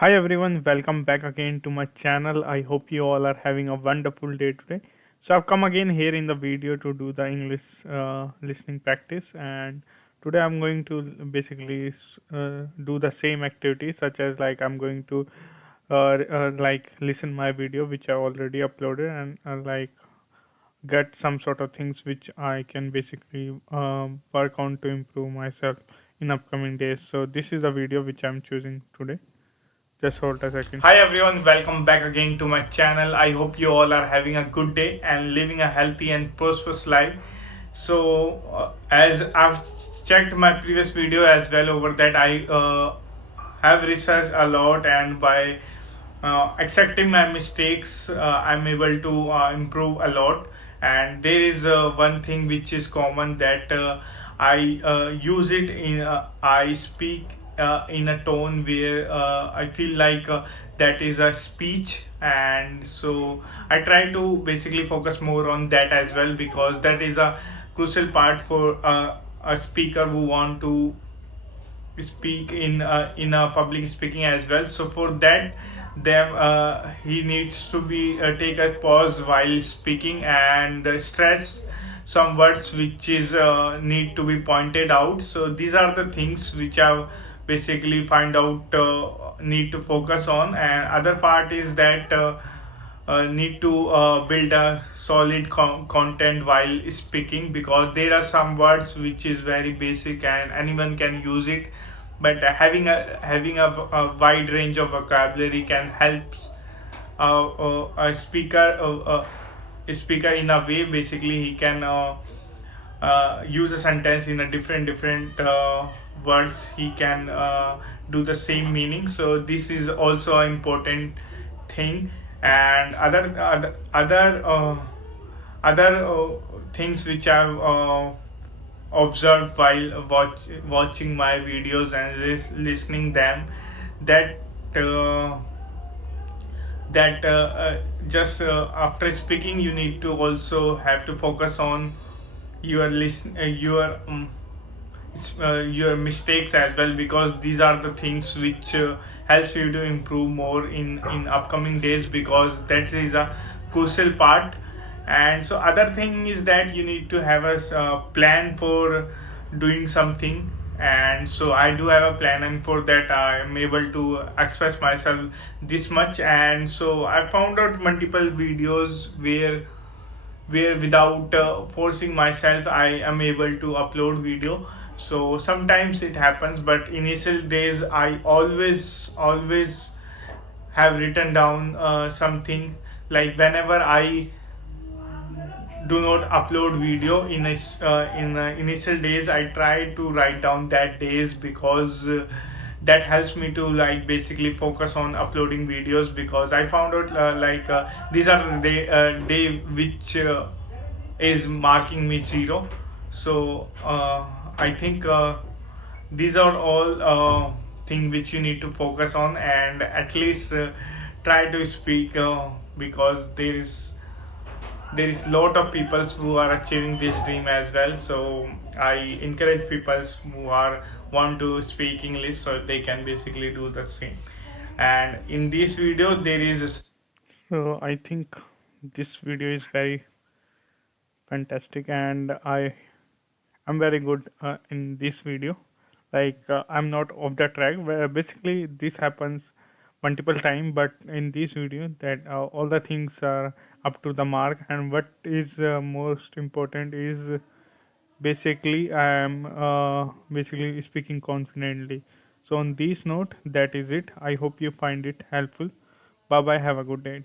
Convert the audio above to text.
Hi everyone, welcome back again to my channel. I hope you all are having a wonderful day today. So I've come again here in the video to do the English listening practice, and today I'm going to basically do the same activity, such as like I'm going to like listen my video which I already uploaded, and like get some sort of things which I can basically work on to improve myself in upcoming days. So this is a video which I'm choosing today. Just hold a second. Hi everyone, welcome back again to my channel. I hope you all are having a good day and living a healthy and prosperous life. So, as I've checked my previous video as well, over that I have researched a lot, and by accepting my mistakes, I'm able to improve a lot. And there is one thing which is common, that I use it in I speak in a tone where I feel like that is a speech, and so I try to basically focus more on that as well, because that is a crucial part for a speaker who want to speak in a public speaking as well. So for that, them he needs to be take a pause while speaking, and stress some words which is need to be pointed out. So these are the things which I basically find out need to focus on. And other part is that need to build a solid content while speaking, because there are some words which is very basic and anyone can use it, but having a wide range of vocabulary can help a speaker in a way. Basically he can use a sentence in a different words. He can do the same meaning, so this is also an important thing. And other things which I've observed while watching my videos and listening them, that uh, just after speaking you need to also have to focus on your mistakes as well, because these are the things which helps you to improve more in upcoming days, because that is a crucial part. And so other thing is that you need to have a plan for doing something, and so I do have a plan, and for that I am able to express myself this much. And so I found out multiple videos where without forcing myself I am able to upload video. So sometimes it happens, but initial days I always have written down something, like whenever I do not upload video in initial days, I try to write down that days, because that helps me to like basically focus on uploading videos, because I found out these are the day which is marking me zero. So I think these are all things which you need to focus on, and at least try to speak, because there is lot of people who are achieving this dream as well. So I encourage people who are want to speak English, so they can basically do the same. And in this video there is so I think this video is very fantastic, and I'm very good in this video. Like I'm not off the track. Where basically this happens multiple time, but in this video that all the things are up to the mark. And what is most important is basically I am basically speaking confidently. So on this note, that is it. I hope you find it helpful. Bye bye. Have a good day.